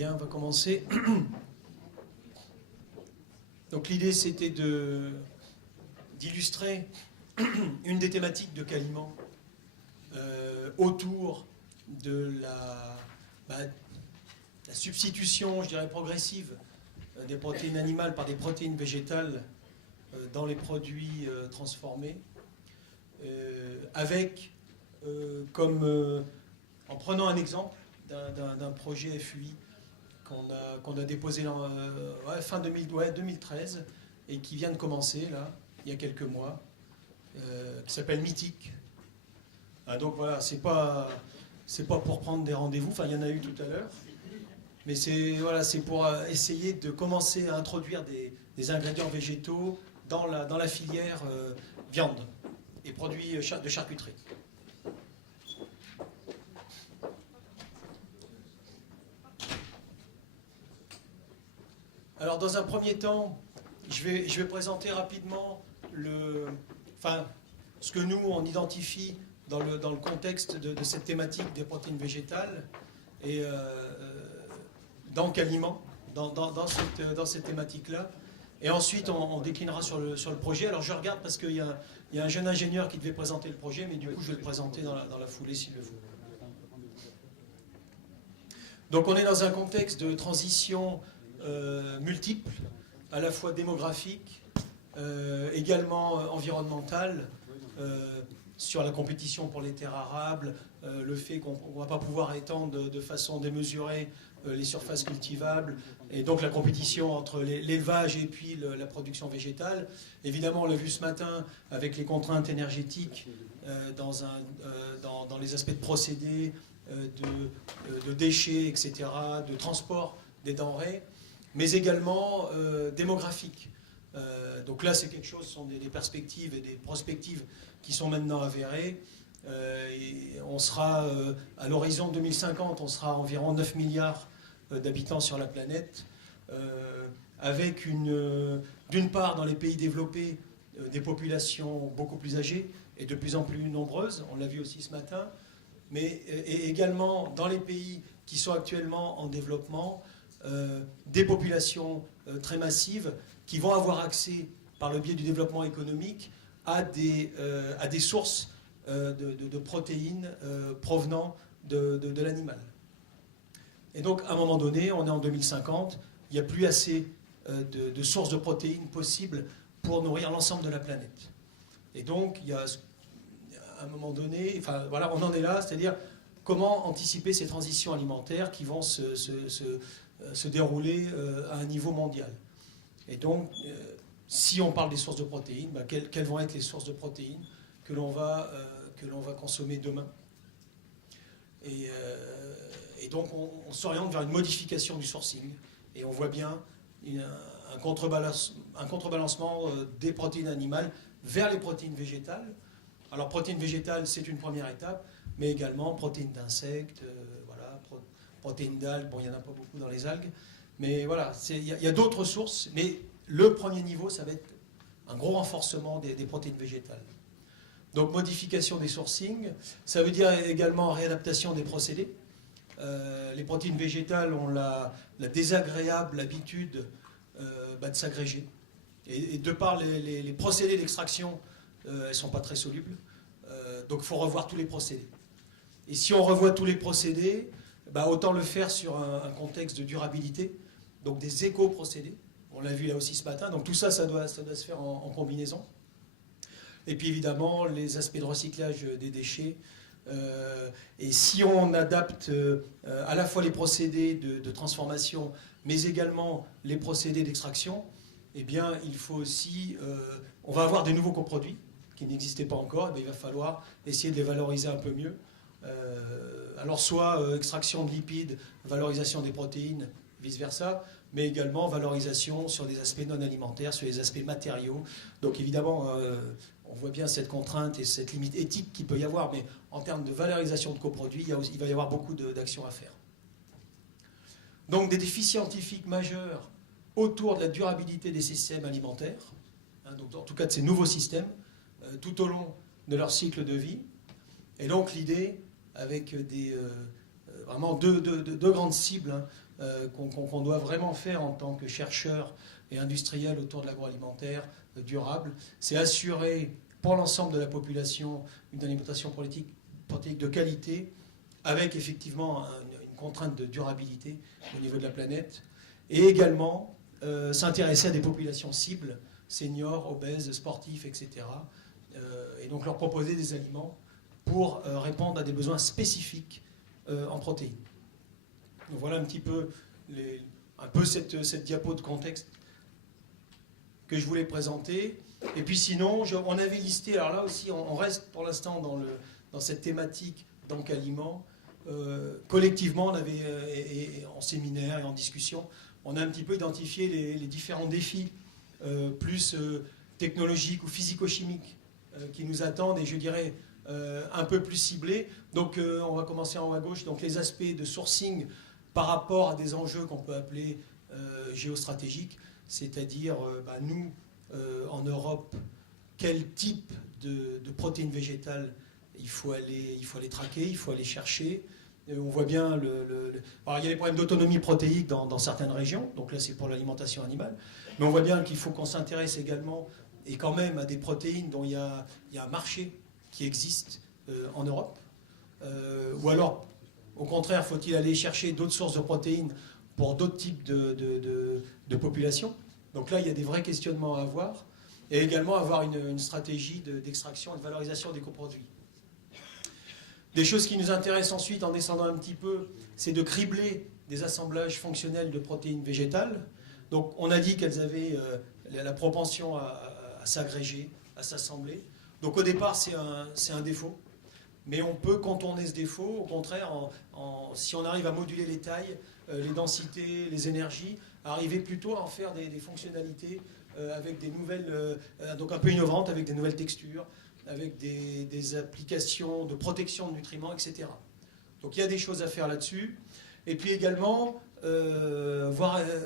Bien, on va commencer. Donc l'idée, c'était d'illustrer une des thématiques de Caliment autour de la substitution, je dirais, progressive des protéines animales par des protéines végétales dans les produits transformés, avec, en prenant un exemple d'un projet FUI qu'on a déposé fin 2013 et qui vient de commencer, là, il y a quelques mois, qui s'appelle Mythique. Donc voilà, c'est pas pour prendre des rendez-vous, enfin il y en a eu tout à l'heure, mais c'est pour essayer de commencer à introduire des ingrédients végétaux dans la filière viande et produits de charcuterie. Alors dans un premier temps, je vais présenter rapidement ce que nous on identifie dans le contexte de cette thématique des protéines végétales et dans Caliment, dans cette thématique-là. Et ensuite, on déclinera sur le projet. Alors je regarde parce qu'il y a un jeune ingénieur qui devait présenter le projet, mais du coup je vais le présenter dans la foulée s'il le veut. Donc on est dans un contexte de transition multiples, à la fois démographiques, également environnementales, sur la compétition pour les terres arables, le fait qu'on ne va pas pouvoir étendre de façon démesurée les surfaces cultivables, et donc la compétition entre l'élevage et puis la production végétale. Évidemment, on l'a vu ce matin avec les contraintes énergétiques dans les aspects de procédés, de déchets, etc., de transport des denrées, mais également démographique. Donc là, c'est quelque chose, ce sont des perspectives et des prospectives qui sont maintenant avérées. Et on sera, à l'horizon 2050, on sera à environ 9 milliards d'habitants sur la planète, avec d'une part, dans les pays développés, des populations beaucoup plus âgées et de plus en plus nombreuses, on l'a vu aussi ce matin, mais et également dans les pays qui sont actuellement en développement, des populations très massives qui vont avoir accès, par le biais du développement économique, à des sources de protéines provenant de l'animal. Et donc, à un moment donné, on est en 2050, il n'y a plus assez de sources de protéines possibles pour nourrir l'ensemble de la planète. Et donc, il y a à un moment donné, enfin voilà, on en est là, c'est-à-dire comment anticiper ces transitions alimentaires qui vont se dérouler à un niveau mondial. Et donc, si on parle des sources de protéines, quelles vont être les sources de protéines que l'on va consommer demain. Et donc, on s'oriente vers une modification du sourcing. Et on voit bien un contrebalancement des protéines animales vers les protéines végétales. Alors, protéines végétales, c'est une première étape, mais également protéines d'insectes, protéines d'algues. Bon, il n'y en a pas beaucoup dans les algues. Mais voilà, il y a d'autres sources, mais le premier niveau, ça va être un gros renforcement des protéines végétales. Donc modification des sourcings, ça veut dire également réadaptation des procédés. Les protéines végétales ont la désagréable habitude de s'agréger. Et de par les procédés d'extraction, elles ne sont pas très solubles. Donc il faut revoir tous les procédés. Et si on revoit tous les procédés, autant le faire sur un contexte de durabilité, donc des éco-procédés. On l'a vu là aussi ce matin. Donc tout ça, ça doit se faire en combinaison. Et puis évidemment, les aspects de recyclage des déchets. Et si on adapte à la fois les procédés de transformation, mais également les procédés d'extraction, eh bien, il faut aussi... on va avoir des nouveaux coproduits qui n'existaient pas encore. Il va falloir essayer de les valoriser un peu mieux. Alors soit extraction de lipides, valorisation des protéines, vice-versa, mais également valorisation sur des aspects non alimentaires, sur les aspects matériaux. Donc évidemment, on voit bien cette contrainte et cette limite éthique qu'il peut y avoir, mais en termes de valorisation de coproduits, il va y avoir beaucoup d'actions à faire. Donc des défis scientifiques majeurs autour de la durabilité des systèmes alimentaires, donc en tout cas de ces nouveaux systèmes, tout au long de leur cycle de vie. Et donc l'idée, avec vraiment deux grandes cibles hein, qu'on doit vraiment faire en tant que chercheurs et industriels autour de l'agroalimentaire durable. C'est assurer pour l'ensemble de la population une alimentation protéique de qualité, avec effectivement une contrainte de durabilité au niveau de la planète, et également s'intéresser à des populations cibles, seniors, obèses, sportifs, etc. Et donc leur proposer des aliments pour répondre à des besoins spécifiques en protéines. Donc voilà un petit peu, cette diapo de contexte que je voulais présenter. Et puis sinon, on avait listé, alors là aussi on reste pour l'instant dans cette thématique donc aliments. Collectivement, on avait, et en séminaire et en discussion, on a un petit peu identifié les différents défis plus technologiques ou physico-chimiques qui nous attendent, et je dirais un peu plus ciblés. Donc on va commencer en haut à gauche, donc les aspects de sourcing par rapport à des enjeux qu'on peut appeler géostratégiques, c'est-à-dire nous, en Europe, quel type de protéines végétales il faut aller traquer, il faut aller chercher. On voit bien alors il y a des problèmes d'autonomie protéique dans certaines régions, donc là c'est pour l'alimentation animale, mais on voit bien qu'il faut qu'on s'intéresse également, et quand même, à des protéines dont il y a un marché qui existe en Europe, ou alors, au contraire, faut-il aller chercher d'autres sources de protéines pour d'autres types de populations. Donc là, il y a des vrais questionnements à avoir, et également avoir une stratégie d'extraction et de valorisation des coproduits. Des choses qui nous intéressent ensuite, en descendant un petit peu, c'est de cribler des assemblages fonctionnels de protéines végétales. Donc on a dit qu'elles avaient la propension à s'agréger, à s'assembler. Donc au départ, c'est un défaut. Mais on peut contourner ce défaut, au contraire, si on arrive à moduler les tailles, les densités, les énergies, arriver plutôt à en faire des fonctionnalités avec des nouvelles, donc un peu innovantes, avec des nouvelles textures, avec des applications de protection de nutriments, etc. Donc il y a des choses à faire là-dessus. Et puis également,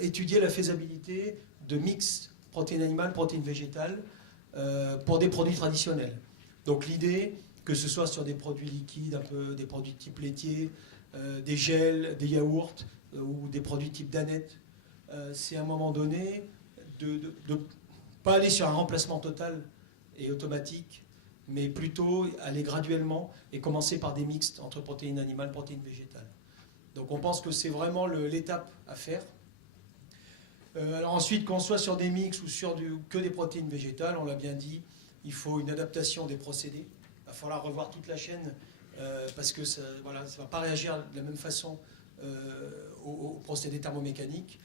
étudier la faisabilité de mix protéines animales, protéines végétales, pour des produits traditionnels. Donc l'idée, que ce soit sur des produits liquides, un peu des produits type laitier, des gels, des yaourts, ou des produits type danette, c'est à un moment donné de ne pas aller sur un remplacement total et automatique, mais plutôt aller graduellement et commencer par des mixtes entre protéines animales et protéines végétales. Donc on pense que c'est vraiment l'étape à faire. Alors ensuite, qu'on soit sur des mix ou sur que des protéines végétales, on l'a bien dit, il faut une adaptation des procédés. Il va falloir revoir toute la chaîne parce que ça ne va pas réagir de la même façon aux procédés thermomécaniques.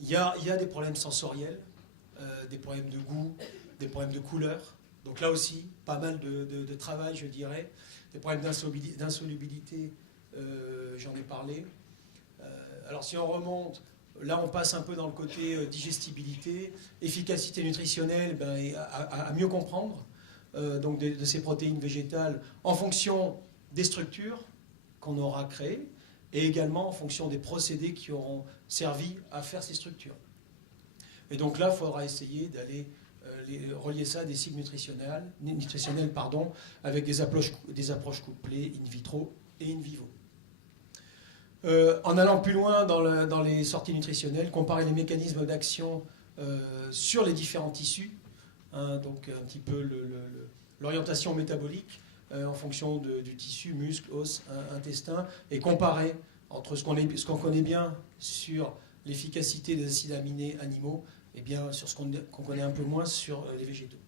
Il y a des problèmes sensoriels, des problèmes de goût, des problèmes de couleur. Donc là aussi, pas mal de travail, je dirais. Des problèmes d'insolubilité, j'en ai parlé. Alors si on remonte, là on passe un peu dans le côté digestibilité, efficacité nutritionnelle, à mieux comprendre donc de ces protéines végétales en fonction des structures qu'on aura créées et également en fonction des procédés qui auront servi à faire ces structures. Et donc là, il faudra essayer d'aller relier ça à des cibles nutritionnelles avec des approches couplées in vitro et in vivo. En allant plus loin dans les sorties nutritionnelles, comparer les mécanismes d'action sur les différents tissus, donc un petit peu l'orientation métabolique en fonction du tissu, muscle, os, intestin, et comparer entre ce qu'on connaît bien sur l'efficacité des acides aminés animaux et bien sur ce qu'on connaît un peu moins sur les végétaux.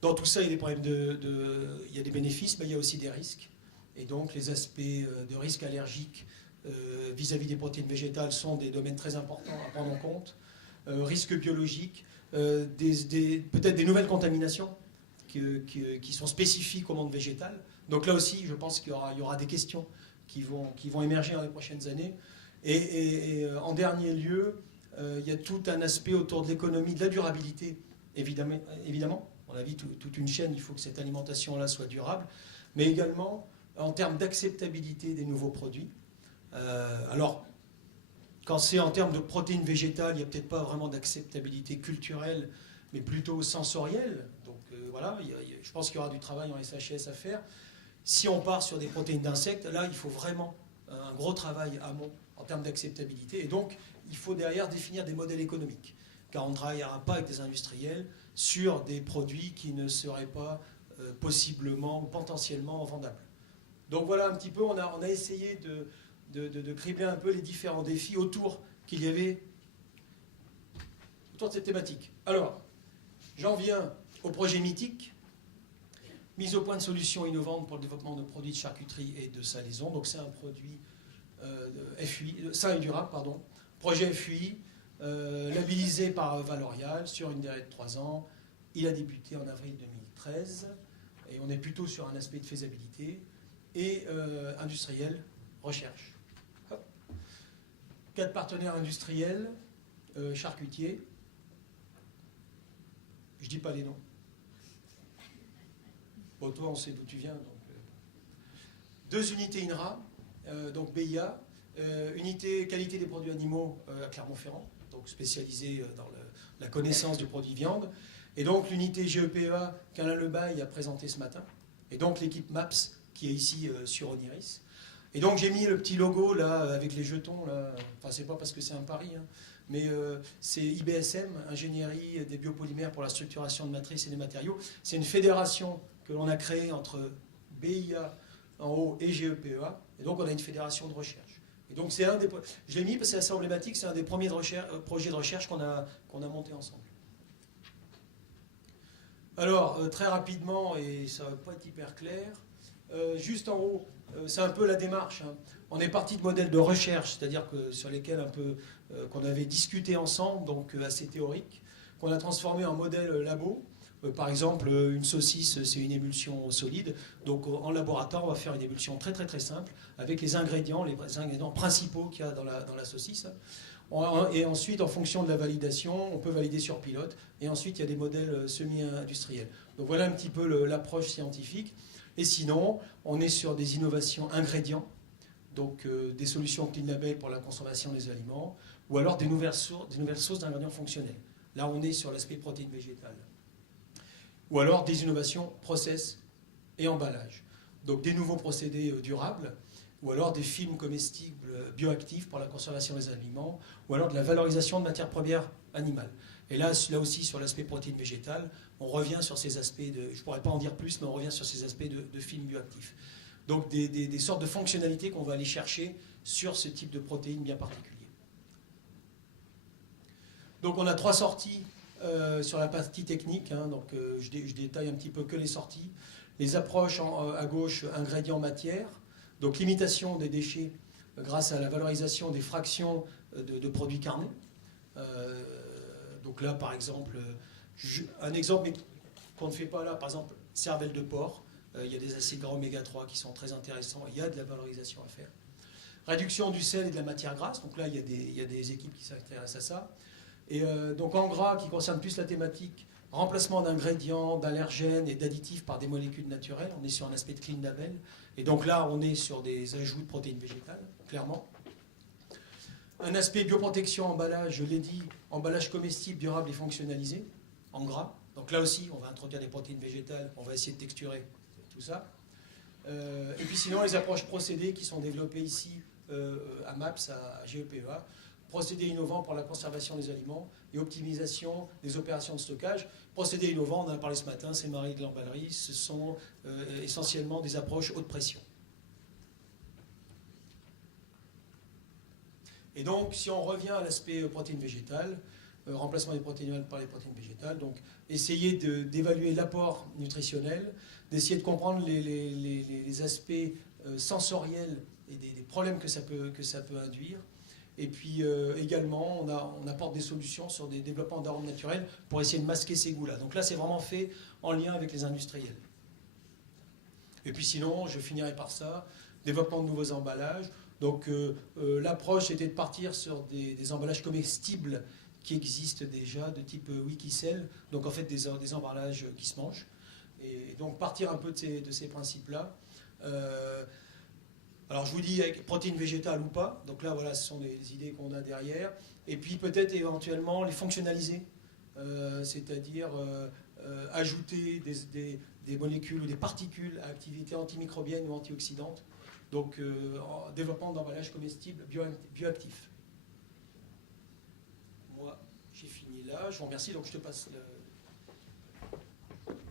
Dans tout ça, il y a des problèmes il y a des bénéfices, mais il y a aussi des risques. Et donc les aspects de risque allergique vis-à-vis des protéines végétales sont des domaines très importants à prendre en compte. Risques biologiques, peut-être des nouvelles contaminations qui sont spécifiques au monde végétal. Donc là aussi, je pense qu'il y aura des questions qui vont émerger dans les prochaines années. Et en dernier lieu, il y a tout un aspect autour de l'économie, de la durabilité, évidemment. On a vu toute une chaîne, il faut que cette alimentation-là soit durable, mais également en termes d'acceptabilité des nouveaux produits. Alors, quand c'est en termes de protéines végétales, il n'y a peut-être pas vraiment d'acceptabilité culturelle, mais plutôt sensorielle. Donc voilà, je pense qu'il y aura du travail en SHS à faire. Si on part sur des protéines d'insectes, là, il faut vraiment un gros travail amont en termes d'acceptabilité. Et donc, il faut derrière définir des modèles économiques. Car on ne travaillera pas avec des industriels sur des produits qui ne seraient pas possiblement ou potentiellement vendables. Donc voilà un petit peu, on a essayé de cribler un peu les différents défis autour qu'il y avait autour de cette thématique. Alors, j'en viens au projet mythique, mise au point de solutions innovantes pour le développement de produits de charcuterie et de salaison. Donc c'est un produit FUI, sain et durable, pardon. Projet FUI, labellisé par Valorial sur une durée de 3 ans. Il a débuté en avril 2013 et on est plutôt sur un aspect de faisabilité et industriel, recherche. Hop. 4 partenaires industriels, charcutiers. Je ne dis pas les noms. Bon, toi, on sait d'où tu viens. Donc, 2 unités INRA, donc BIA, unité qualité des produits animaux à Clermont-Ferrand, donc spécialisée dans la connaissance du produit viande. Et donc l'unité GEPEA qu'Alain Lebaille a présentée ce matin. Et donc l'équipe MAPS qui est ici sur Oniris. Et donc j'ai mis le petit logo là avec les jetons là. Enfin c'est pas parce que c'est un pari, hein, mais c'est IBSM, Ingénierie des biopolymères pour la structuration de matrices et des matériaux. C'est une fédération que l'on a créée entre BIA en haut et GEPEA. Et donc on a une fédération de recherche. Et donc c'est un des, je l'ai mis parce que c'est assez emblématique, c'est un des premiers projets de recherche qu'on a monté ensemble. Alors, très rapidement, et ça ne va pas être hyper clair, juste en haut, c'est un peu la démarche. Hein. On est parti de modèles de recherche, c'est-à-dire que sur lesquels un peu qu'on avait discuté ensemble, donc assez théoriques, qu'on a transformé en modèle labo. Par exemple, une saucisse, c'est une émulsion solide. Donc en laboratoire, on va faire une émulsion très très très simple avec les ingrédients principaux qu'il y a dans la saucisse. Et ensuite, en fonction de la validation, on peut valider sur pilote. Et ensuite, il y a des modèles semi-industriels. Donc voilà un petit peu l'approche scientifique. Et sinon, on est sur des innovations ingrédients, donc des solutions clean label pour la conservation des aliments, ou alors des nouvelles sources d'ingrédients fonctionnels. Là, on est sur l'aspect protéines végétales. Ou alors des innovations process et emballage. Donc des nouveaux procédés durables, ou alors des films comestibles bioactifs pour la conservation des aliments, ou alors de la valorisation de matières premières animales. Et là aussi, sur l'aspect protéines végétales, on revient sur ces aspects de, je ne pourrais pas en dire plus, mais on revient sur ces aspects de films bioactifs. Donc des sortes de fonctionnalités qu'on va aller chercher sur ce type de protéines bien particulier. Donc on a 3 sorties sur la partie technique, hein, donc je détaille un petit peu que les sorties. Les approches à gauche, ingrédients, matières, donc limitation des déchets grâce à la valorisation des fractions de produits carnés. Donc là, par exemple, un exemple qu'on ne fait pas là, par exemple, cervelle de porc, il y a des acides gras oméga 3 qui sont très intéressants, il y a de la valorisation à faire. Réduction du sel et de la matière grasse, donc là, il y a des équipes qui s'intéressent à ça. Et donc en gras, qui concerne plus la thématique, remplacement d'ingrédients, d'allergènes et d'additifs par des molécules naturelles, on est sur un aspect de clean label. Et donc là, on est sur des ajouts de protéines végétales, clairement. Un aspect bioprotection, emballage, je l'ai dit, emballage comestible, durable et fonctionnalisé, en gras. Donc là aussi, on va introduire des protéines végétales, on va essayer de texturer tout ça. Et puis sinon, les approches procédées qui sont développées ici à MAPS, à GEPEA, procédés innovants pour la conservation des aliments et optimisation des opérations de stockage. Procédés innovants, on en a parlé ce matin, c'est Marie de l'emballerie, ce sont essentiellement des approches haute pression. Et donc, si on revient à l'aspect protéines végétales, remplacement des protéines animales par les protéines végétales, donc essayer d'évaluer l'apport nutritionnel, d'essayer de comprendre les aspects sensoriels et des problèmes que ça peut induire. Et puis également, on apporte des solutions sur des développements d'arômes naturels pour essayer de masquer ces goûts-là. Donc là, c'est vraiment fait en lien avec les industriels. Et puis sinon, je finirai par ça, développement de nouveaux emballages. Donc l'approche était de partir sur des emballages comestibles qui existent déjà, de type Wikicell, donc en fait des emballages qui se mangent. Et donc partir un peu de ces principes-là. Alors je vous dis avec protéines végétales ou pas, donc là voilà, ce sont les idées qu'on a derrière. Et puis peut-être éventuellement les fonctionnaliser, c'est-à-dire ajouter des molécules ou des particules à activité antimicrobienne ou antioxydante. Donc, en développement d'emballages comestibles bioactifs. Moi, j'ai fini là. Je vous remercie. Donc, je te passe le...